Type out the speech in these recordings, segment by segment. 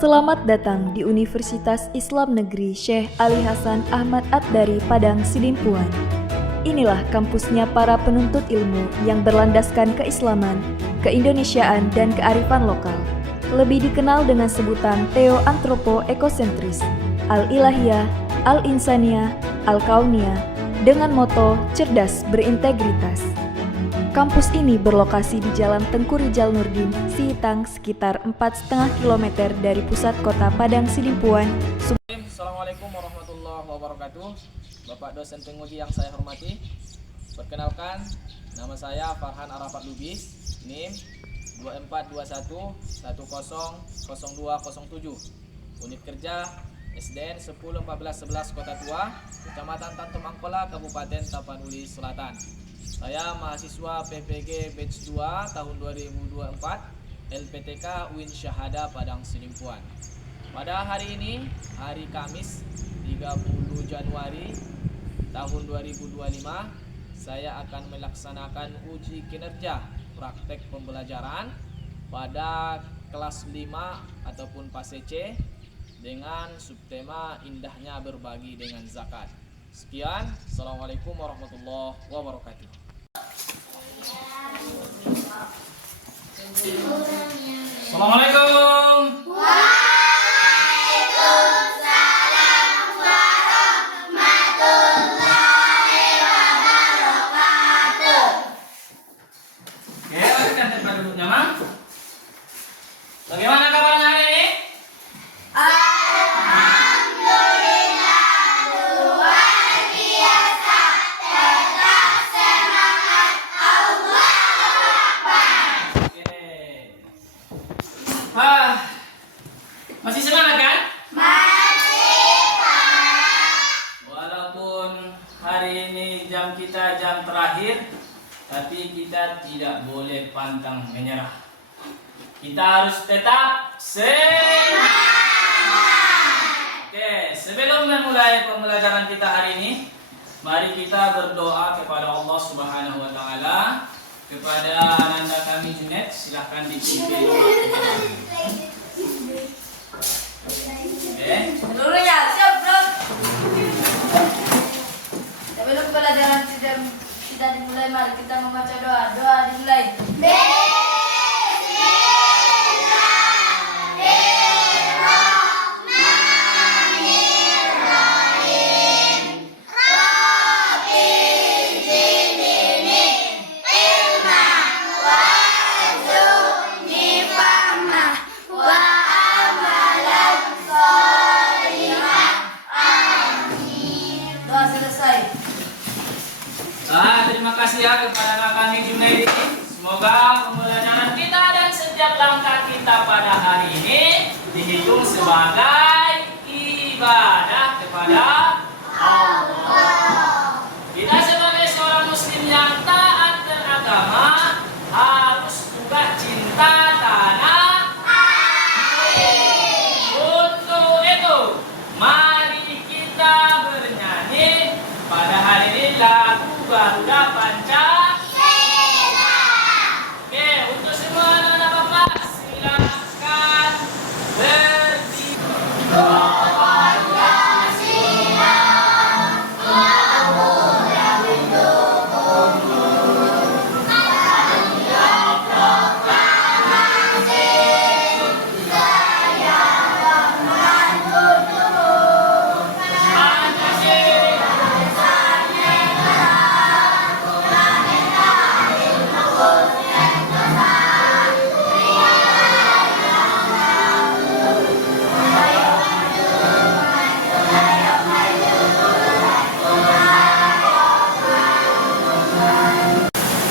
Selamat datang di Universitas Islam Negeri Syekh Ali Hasan Ahmad At-Dari Padang Sidimpuan. Inilah kampusnya para penuntut ilmu yang berlandaskan keislaman, keindonesiaan, dan kearifan lokal. Lebih dikenal dengan sebutan Theo-Antropo-Ekosentris, Al-Ilahiyah, Al-Insaniyah, Al-Kauniyah, dengan moto cerdas berintegritas. Kampus ini berlokasi di Jalan Tengku Rijal Nurdin, Sihitang, sekitar 4,5 km dari pusat kota Padang Sidimpuan. Assalamualaikum warahmatullahi wabarakatuh. Bapak dosen penguji yang saya hormati, perkenalkan, nama saya Farhan Arafat Lubis, NIM 2421100207, unit kerja SDN 101411 Kota Tua, Kecamatan Tantum Angkola, Kabupaten Tapanuli Selatan. Saya mahasiswa PPG Batch 2 tahun 2024 LPTK UIN Syahada Padang Sidimpuan. Pada hari ini, hari Kamis 30 Januari tahun 2025, saya akan melaksanakan uji kinerja praktek pembelajaran pada kelas 5 ataupun fase C dengan subtema indahnya berbagi dengan zakat. Sekian, Assalamualaikum warahmatullahi wabarakatuh. Assalamualaikum. Waalaikumsalam warahmatullahi wabarakatuh. Oke, lanjutkan tempat duduknya, Mang. Bagaimana kabarnya hari ini? Alhamdulillah, luar biasa. Tetap semangat, Allahu Akbar. Oke. Masih semangat kan? Masih, Pak. Walaupun hari ini jam kita jam terakhir, tapi kita tidak boleh pantang menyerah. Kita harus tetap semangat. Oke, sebelum memulai pembelajaran kita hari ini, mari kita berdoa kepada Allah Subhanahu wa taala. Kepada ananda kami Junet, silahkan dipimpin. Oke. Seluruhnya siap, Bro. Sebelum pelajaran tidak dimulai, mari kita membaca doa. Doa dimulai. Doa selesai. Terima kasih ya kepada anak kami Junaidi. Semoga pembelajaran kita dan setiap langkah kita pada hari ini dihitung sebagai ibadah kepada Allah. Kita sebagai seorang muslim yang taat beragama harus juga cinta tanah air. Untuk itu, mari kita bernyanyi pada hari ini lagu Garuda Pancasila. Oke, untuk semua anak-anak Bapak, silakan berdiri.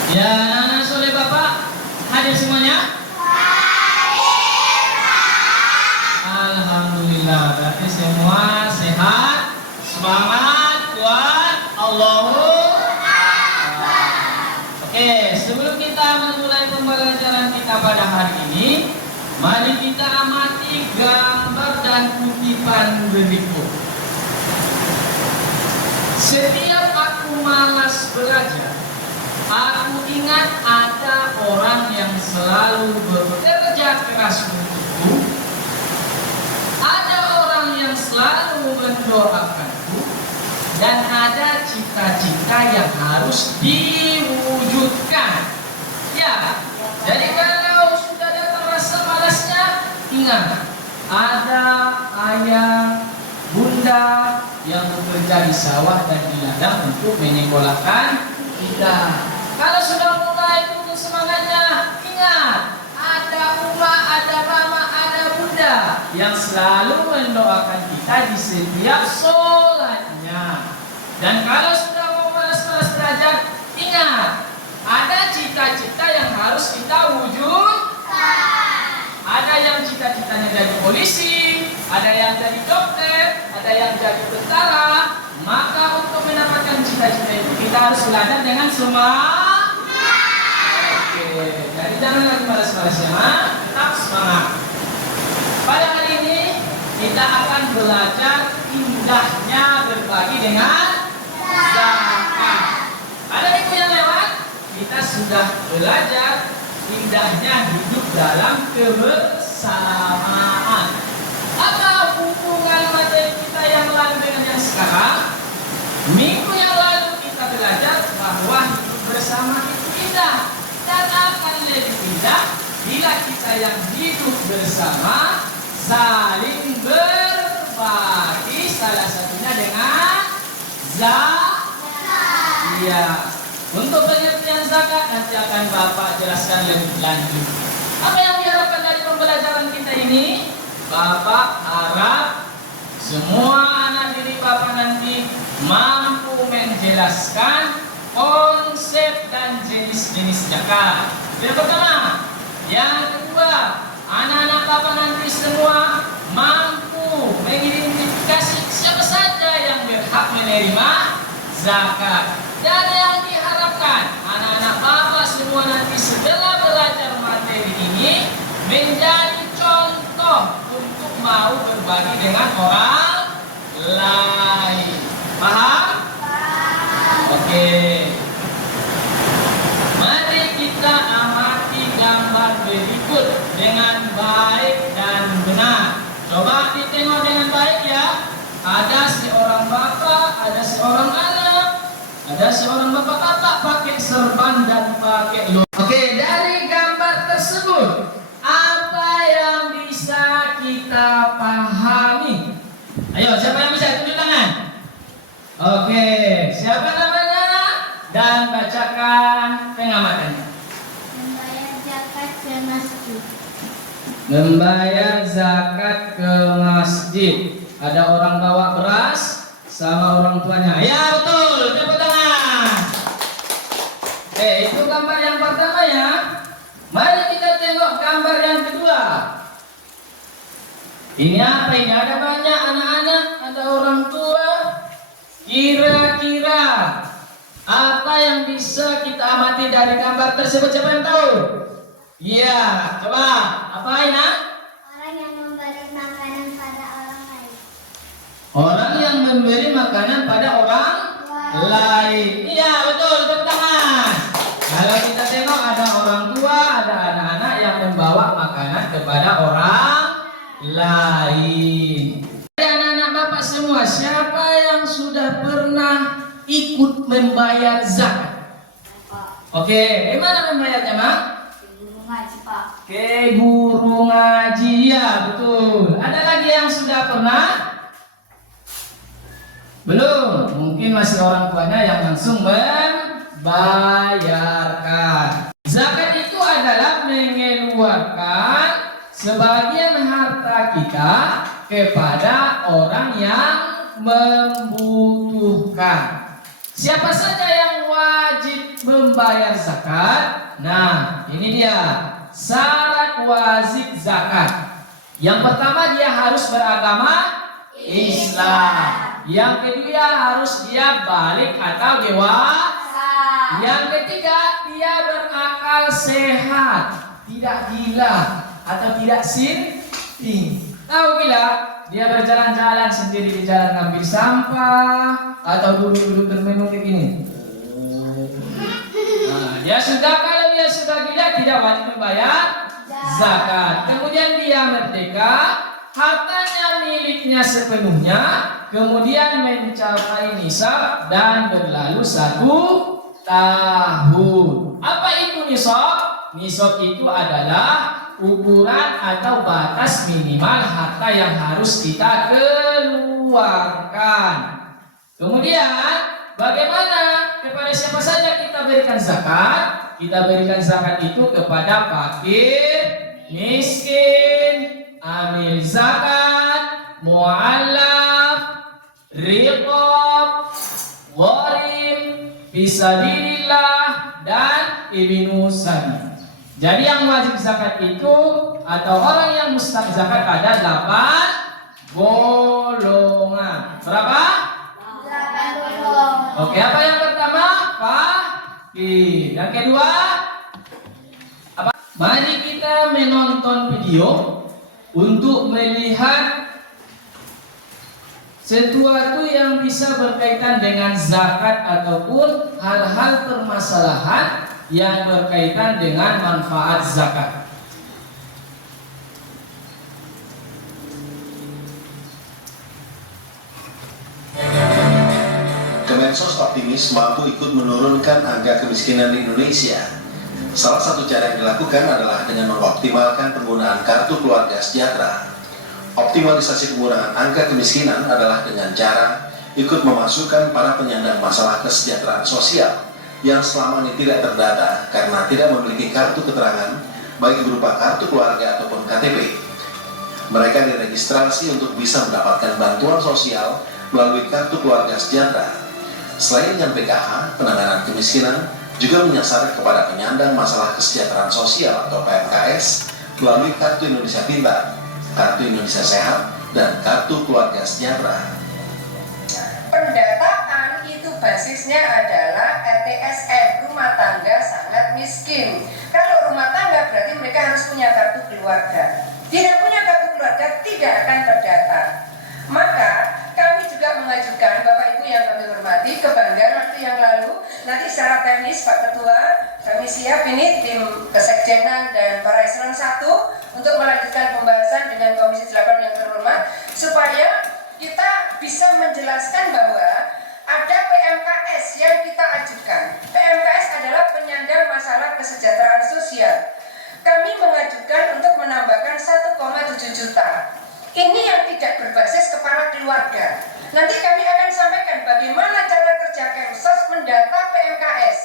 Ya, anak-anak soleh Bapak, hadir semuanya? Alhamdulillah, berarti semua sehat, semangat, kuat, Allahu Akbar. Oke, sebelum kita memulai pembelajaran kita pada hari ini, mari kita amati gambar dan kutipan berikut. Setiap aku malas belajar, aku ingat ada orang yang selalu bekerja keras untukku. selalu mendoakanku dan ada cita-cita yang harus diwujudkan. Ya, jadi kalau sudah datang rasa malasnya, ingat ada ayah, bunda yang bekerja di sawah dan di ladang untuk menyekolahkan kita. Kalau sudah mulai turun semangatnya, ingat ada uma, ada mama, ada bunda yang selalu mendoakan kita di setiap sholatnya. Dan kalau sudah mau malas-malas belajar, ingat ada cita-cita yang harus kita wujudkan. Ada yang cita-citanya jadi polisi, ada yang jadi dokter, ada yang jadi tentara. Maka untuk mendapatkan cita-cita itu kita harus belajar dengan semangat. Oke, jadi jangan lagi malas-malas ya, tetap semangat. Pada hari ini kita akan belajar indahnya berbagi dengan zakat. Pada minggu yang lewat kita sudah belajar indahnya hidup dalam kebersamaan. Apa hubungan materi kita yang lalu dengan yang sekarang? Minggu yang lalu kita belajar bahwa hidup bersama itu indah dan akan lebih indah bila kita yang hidup bersama saling berbagi, salah satunya dengan zakat. Iya. Untuk pengertian zakat nanti akan Bapak jelaskan lebih lanjut. Apa yang diharapkan dari pembelajaran kita ini? Bapak harap semua anak didik Bapak nanti mampu menjelaskan konsep dan jenis-jenis zakat. Yang pertama. Yang kedua, anak-anak Bapak nanti semua mampu mengidentifikasi siapa saja yang berhak menerima zakat. Dan yang diharapkan anak-anak Bapak semua nanti setelah belajar materi ini menjadi contoh untuk mau berbagi dengan orang lain. Paham? Oke. Mari kita amati gambar berikut dengan baik dan benar. Coba ditengok dengan baik ya. Ada seorang bapak, ada seorang anak. Ada seorang bapak-bapak pakai serban dan pakai lo. Oke, dari gambar tersebut apa yang bisa kita pahami? Ayo, siapa yang bisa tunjuk tangan? Oke, siapa namanya? Dan bacakan pengamatannya. Membayar zakat ke masjid. Membayar zakat ke masjid. Ada orang bawa beras sama orang tuanya. Ya betul, tepuk tangan. Itu gambar yang pertama ya. Mari kita tengok gambar yang kedua. Ini apa ini? Ada banyak anak-anak, ada orang tua. Kira-kira apa yang bisa kita amati dari gambar tersebut? Siapa yang tahu? Iya, coba. Apa ini? Orang yang memberi makanan pada orang lain. Orang yang memberi makanan pada orang lain. Iya, betul, tepuk tangan. Kalau kita tengok ada orang tua, ada anak-anak yang membawa makanan kepada orang lain. Anak-anak Bapak semua, siapa yang sudah pernah ikut membayar zakat? Oke, gimana membayarnya, Mak? Guru ngaji, Pak. Oke, guru ngaji, ya betul. Ada lagi yang sudah pernah? Belum, mungkin masih orang tuanya yang langsung membayarkan. Zakat itu adalah mengeluarkan sebagian harta kita kepada orang yang membutuhkan. Siapa saja yang wajib membayar zakat? Nah, ini dia syarat wajib zakat. Yang pertama, dia harus beragama Islam. Yang kedua, harus dia balik atau dewasa. Yang ketiga, dia berakal sehat, tidak gila atau tidak sinting. Tahu gila? Dia berjalan-jalan sendiri di jalan ngambil sampah atau duduk-duduk termenung kayak gini. Nah, kalau dia sudah gila tidak wajib membayar zakat. Kemudian dia merdeka, hartanya miliknya sepenuhnya, kemudian mencapai nisab dan berlalu 1 tahun. Apa itu nisab? Nisab itu adalah ukuran atau batas minimal harta yang harus kita keluarkan. Kemudian bagaimana, kepada siapa saja kita berikan zakat? Kita berikan zakat itu kepada fakir, miskin, amil zakat, mu'allaf, riqab, gharim, fisabilillah, dan ibnu sabil. Jadi yang wajib zakat itu atau orang yang mustahik zakat ada 8 golongan. Berapa? 8 golongan. Oke, apa yang pertama? Fakir. Yang kedua? Apa? Mari kita menonton video untuk melihat sesuatu yang bisa berkaitan dengan zakat ataupun hal-hal permasalahan yang berkaitan dengan manfaat zakat. Kemensos optimis mampu ikut menurunkan angka kemiskinan di Indonesia. Salah satu cara yang dilakukan adalah dengan mengoptimalkan penggunaan kartu keluarga sejahtera. Optimalisasi penggunaan angka kemiskinan adalah dengan cara ikut memasukkan para penyandang masalah kesejahteraan sosial yang selama ini tidak terdata karena tidak memiliki kartu keterangan baik berupa kartu keluarga ataupun KTP. Mereka diregistrasi untuk bisa mendapatkan bantuan sosial melalui kartu keluarga sejahtera. Selain dengan PKH, penanganan kemiskinan juga menyasar kepada penyandang masalah kesejahteraan sosial atau PMKS melalui Kartu Indonesia Pintar, Kartu Indonesia Sehat, dan Kartu Keluarga Sejahtera. Pendataan itu basisnya adalah RTSM, rumah tangga sangat miskin. Kalau rumah tangga berarti mereka harus punya kartu keluarga. Tidak punya kartu keluarga tidak akan terdata. Maka kami juga mengajukan Bapak Ibu yang kami hormati ke Banggar waktu yang lalu. Nanti secara teknis Pak Ketua kami siap ini tim kesekjenan dan para eselon 1 untuk melanjutkan pembahasan dengan Komisi 8 yang terhormat supaya kita bisa menjelaskan bahwa ada PMKS yang kita ajukan. PMKS adalah penyandang masalah kesejahteraan sosial. Kami mengajukan untuk menambahkan 1,7 juta. Ini yang tidak berbasis kepala keluarga. Nanti kami akan sampaikan bagaimana cara kerja Kemsos mendata PMKS.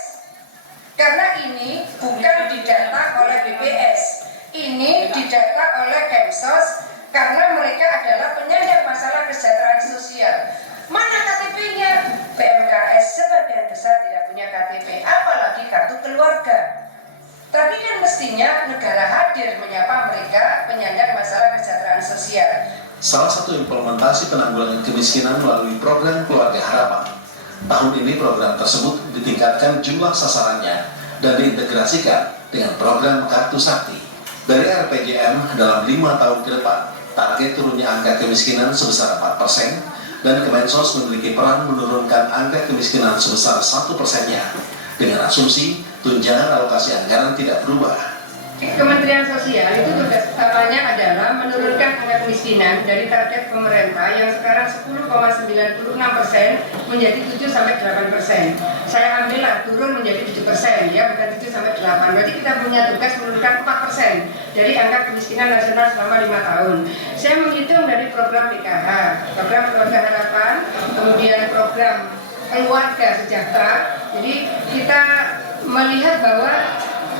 Karena ini bukan didata oleh BPS. Ini didata oleh Kemsos karena mereka adalah penyandang masalah kesejahteraan sosial. Mana KTP-nya? PMKS sebagian besar tidak punya KTP, apalagi kartu keluarga. Tapi kan mestinya negara hadir menyapa mereka penyandang masalah kesejahteraan sosial. Salah satu implementasi penanggulangan kemiskinan melalui program Keluarga Harapan. Tahun ini program tersebut ditingkatkan jumlah sasarannya dan diintegrasikan dengan program Kartu Sakti. Dari RPJM dalam 5 tahun ke depan, target turunnya angka kemiskinan sebesar 4% dan Kemensos memiliki peran menurunkan angka kemiskinan sebesar 1%-nya dengan asumsi tunjangan alokasi anggaran tidak berubah. Kementerian Sosial itu tugas utamanya adalah menurunkan angka kemiskinan dari target pemerintah yang sekarang 10,96% menjadi 7-8%. Saya ambillah turun menjadi 7%, ya bukan 7-8. Berarti kita punya tugas menurunkan 4% dari angka kemiskinan nasional selama 5 tahun. Saya menghitung dari program PKH, program Keluarga Harapan, kemudian program Keluarga Sejahtera. Jadi kita melihat bahwa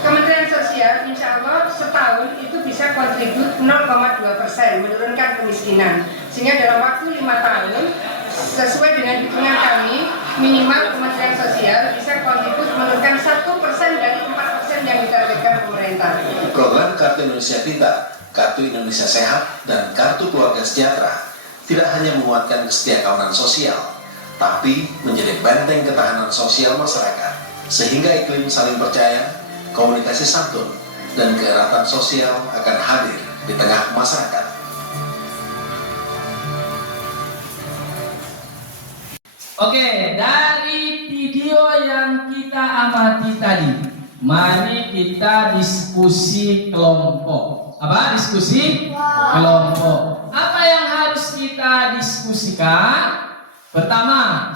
Kementerian Sosial insya Allah setahun itu bisa kontribut 0,2% menurunkan kemiskinan. Sehingga dalam waktu 5 tahun sesuai dengan hitungan kami minimal Kementerian Sosial bisa kontribut menurunkan 1% dari 4% yang ditargetkan pemerintah. Program Kartu Indonesia Pintar, Kartu Indonesia Sehat, dan Kartu Keluarga Sejahtera tidak hanya menguatkan kesetiakawanan sosial, tapi menjadi benteng ketahanan sosial masyarakat, sehingga iklim saling percaya, komunikasi santun, dan keeratan sosial akan hadir di tengah masyarakat. Oke, dari video yang kita amati tadi, mari kita diskusi kelompok. Diskusi kelompok. Apa yang harus kita diskusikan? Pertama,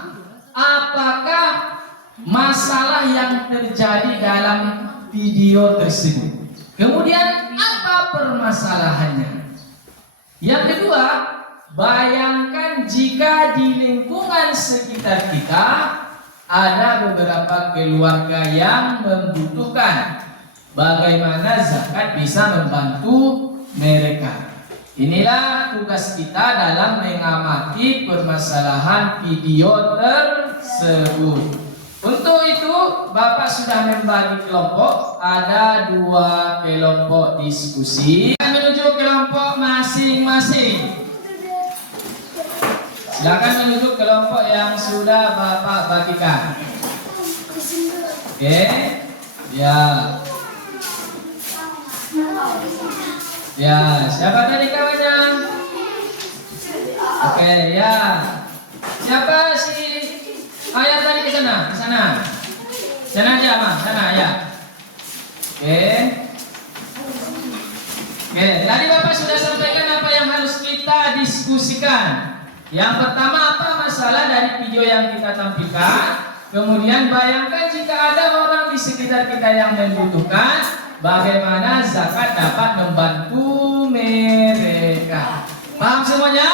apakah masalah yang terjadi dalam video tersebut? Kemudian apa permasalahannya? Yang kedua, bayangkan jika di lingkungan sekitar kita ada beberapa keluarga yang membutuhkan. Bagaimana zakat bisa membantu mereka? Inilah tugas kita dalam mengamati permasalahan video tersebut. Untuk itu, Bapak sudah membagi kelompok. Ada 2 kelompok diskusi. Menuju kelompok masing-masing. Silakan menuju kelompok yang sudah Bapak bagikan. Oke, ya. Ya, siapa tadi kawannya? Oke, ya. Siapa si ayah tadi ke sana? Ke sana. Sana aja, Mas. Sana ya. Oke. Oke, tadi Bapak sudah sampaikan apa yang harus kita diskusikan. Yang pertama, apa masalah dari video yang kita tampilkan. Kemudian bayangkan jika ada orang di sekitar kita yang membutuhkan, bagaimana zakat dapat membantu mereka. Paham semuanya?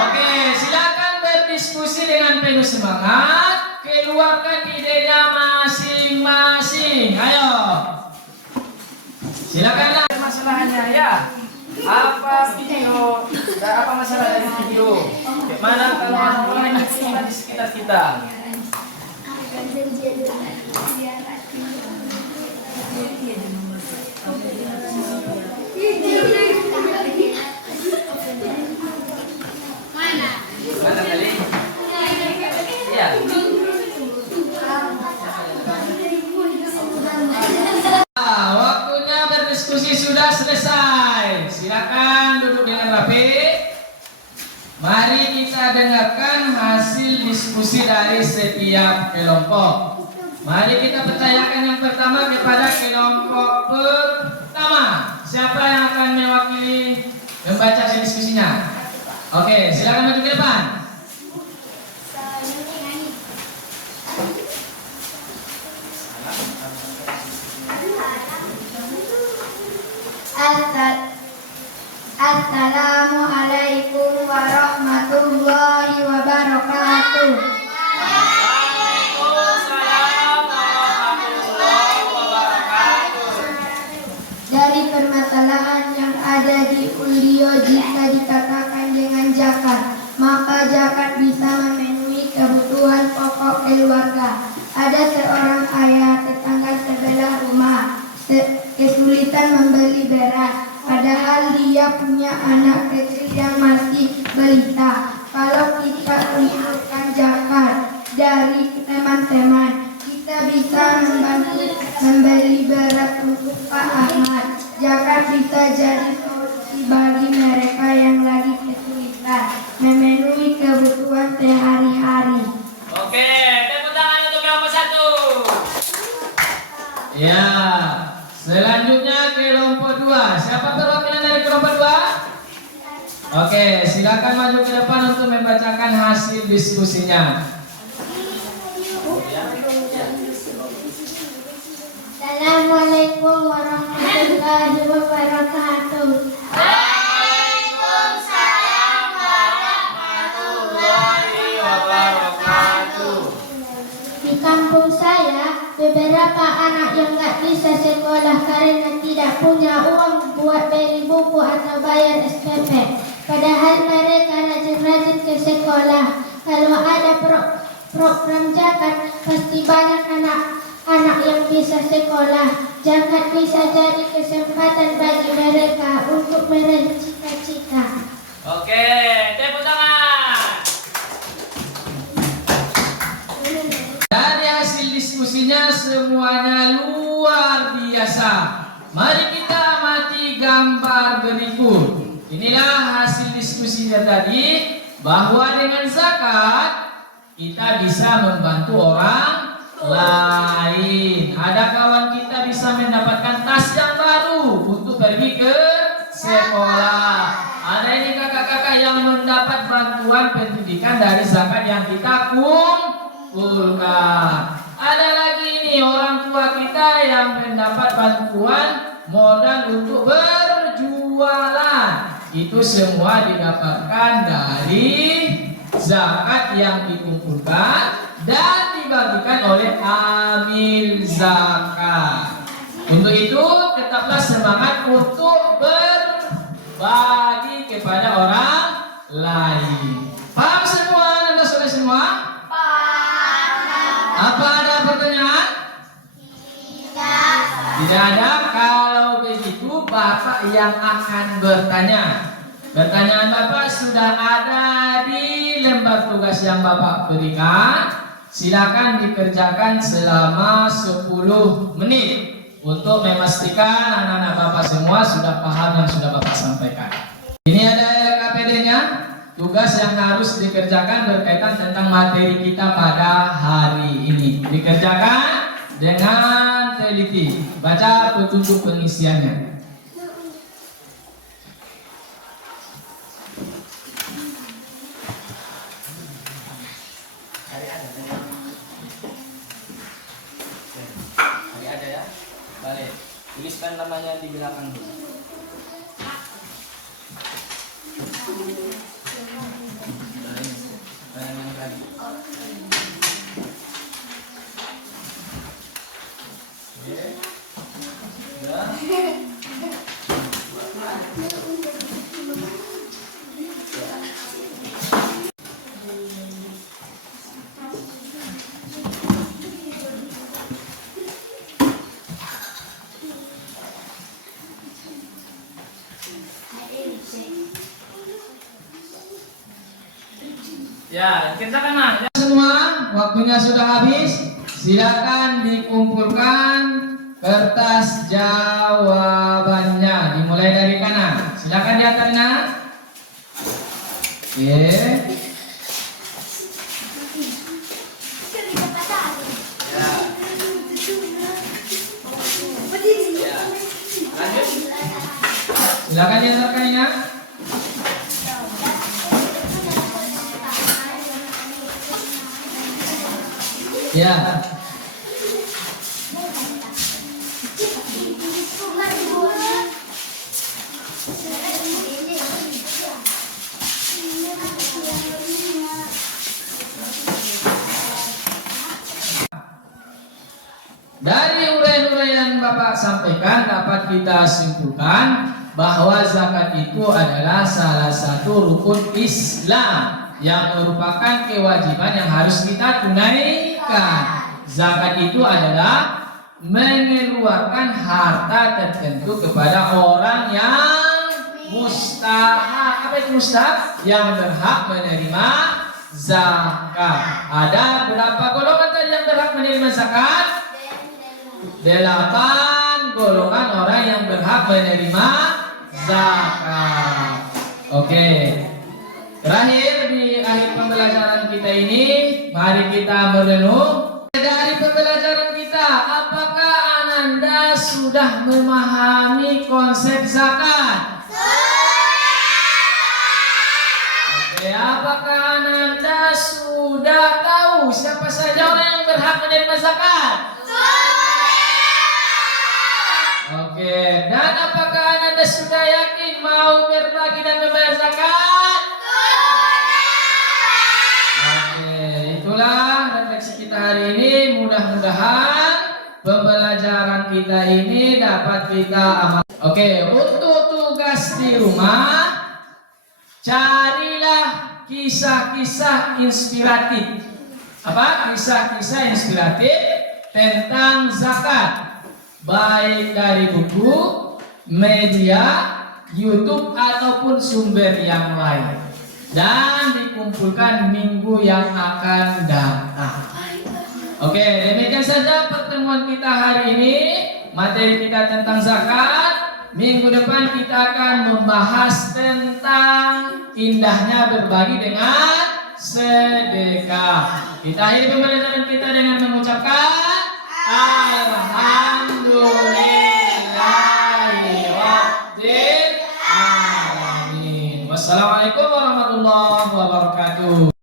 Oke, silakan berdiskusi dengan penuh semangat. Keluarkan idenya masing-masing. Ayo. Silakanlah masalahnya ya. Apa video? Apa masalah dari video? Bagaimana kalau orang yang di sekitar kita? Mana kali? Ya. Waktunya berdiskusi sudah selesai. Silakan duduk dengan rapi. Mari kita dengarkan hasil diskusi dari setiap kelompok. Mari kita pertanyakan yang pertama kepada kelompok pertama. Siapa yang akan mewakili membaca hasil diskusinya? Oke, silakan maju ke depan. Assalamualaikum warahmatullahi wabarakatuh. Dari permasalahan yang ada di Ulio, jika dikatakan dengan zakat, maka zakat bisa memenuhi kebutuhan pokok keluarga. Ada seorang ayah tetangga sebelah rumah kesulitan membeli beras, padahal dia punya anak kecil yang masih balita. Kalau kita mengumpulkan zakat dari teman-teman, kita bisa membantu membeli beras untuk Pak Ahmad. Zakat bisa jadi solusi bagi mereka yang lagi kesulitan memenuhi kebutuhan sehari-hari. Oke, tepuk tangan untuk kelompok 1. Ya, selanjutnya kelompok 2. Siapa perwakilan dari kelompok 2? Oke, silakan maju ke depan untuk membacakan hasil diskusinya. Assalamualaikum warahmatullahi wabarakatuh. Waalaikumsalam warahmatullahi wabarakatuh. Di kampung saya, beberapa anak yang nggak bisa sekolah karena tidak punya uang buat beli buku atau bayar SPP. Padahal mereka rajin-rajin ke sekolah. Kalau ada program zakat, pasti banyak anak yang bisa sekolah. Zakat bisa jadi kesempatan bagi mereka untuk meraih cita-cita. Oke, tepuk tangan. Dari hasil diskusinya semuanya luar biasa. Mari kita amati gambar berikut. Inilah hasil diskusinya tadi, bahwa dengan zakat kita bisa membantu orang lain. Ada kawan kita bisa mendapatkan tas yang baru untuk pergi yang mendapat bantuan pendidikan dari zakat yang kita kumpulkan. Ada lagi nih orang tua kita yang mendapat bantuan modal untuk berjualan. Itu semua didapatkan dari zakat yang dikumpulkan dan dibagikan oleh amil zakat. Untuk itu tetaplah semangat untuk berbagi kepada orang lain. Paham semua? Anda sudah semua? Apa ada pertanyaan? Tidak ada. Kalau begitu Bapak yang akan bertanya. Pertanyaan Bapak sudah ada di lembar tugas yang Bapak berikan. Silakan dikerjakan selama 10 menit untuk memastikan anak-anak Bapak semua sudah paham yang sudah Bapak sampaikan. Ini ada LKPD-nya. Tugas yang harus dikerjakan berkaitan tentang materi kita pada hari ini. Dikerjakan dengan teliti. Baca petunjuk pengisiannya. Hari ada ya? Balik. Tuliskan namanya di belakang dulu. Yang tadi. Ya, kerjakan nah. Semua waktunya sudah habis. Silakan dikumpulkan kertas jawabannya. Dimulai dari kanan. Silakan diangkat nah. Oke. Ya. Lanjut. Silakan diantarkan ya. Ya. Dari uraian-uraian Bapak sampaikan dapat kita simpulkan bahwa zakat itu adalah salah satu rukun Islam yang merupakan kewajiban yang harus kita tunaikan. Zakat itu adalah mengeluarkan harta tertentu kepada orang yang mustahak. Apa itu mustahak? Yang berhak menerima zakat. Ada berapa golongan tadi yang berhak menerima zakat? 8 golongan orang yang berhak menerima zakat. Oke. Terakhir di akhir pembelajaran kita ini, mari kita merenung dari pembelajaran kita. Apakah Ananda sudah memahami konsep zakat? Oke, apakah Ananda sudah tahu siapa saja orang yang berhak menerima zakat? Oke, dan apakah Ananda sudah yakin mau berbagi dan membayar zakat? Oke, itulah refleksi kita hari ini. Mudah-mudahan pembelajaran kita ini dapat kita amalkan. Oke, untuk tugas di rumah, carilah kisah-kisah inspiratif. Apa? Kisah-kisah inspiratif tentang zakat. Baik dari buku, media, YouTube ataupun sumber yang lain, dan dikumpulkan minggu yang akan datang. Oke, demikian saja pertemuan kita hari ini. Materi kita tentang zakat. Minggu depan kita akan membahas tentang indahnya berbagi dengan sedekah. Kita akhiri pembelajaran kita dengan mengucapkan Alhamdulillahi Rabbil Alamin. Wassalamualaikum warahmatullahi wabarakatuh.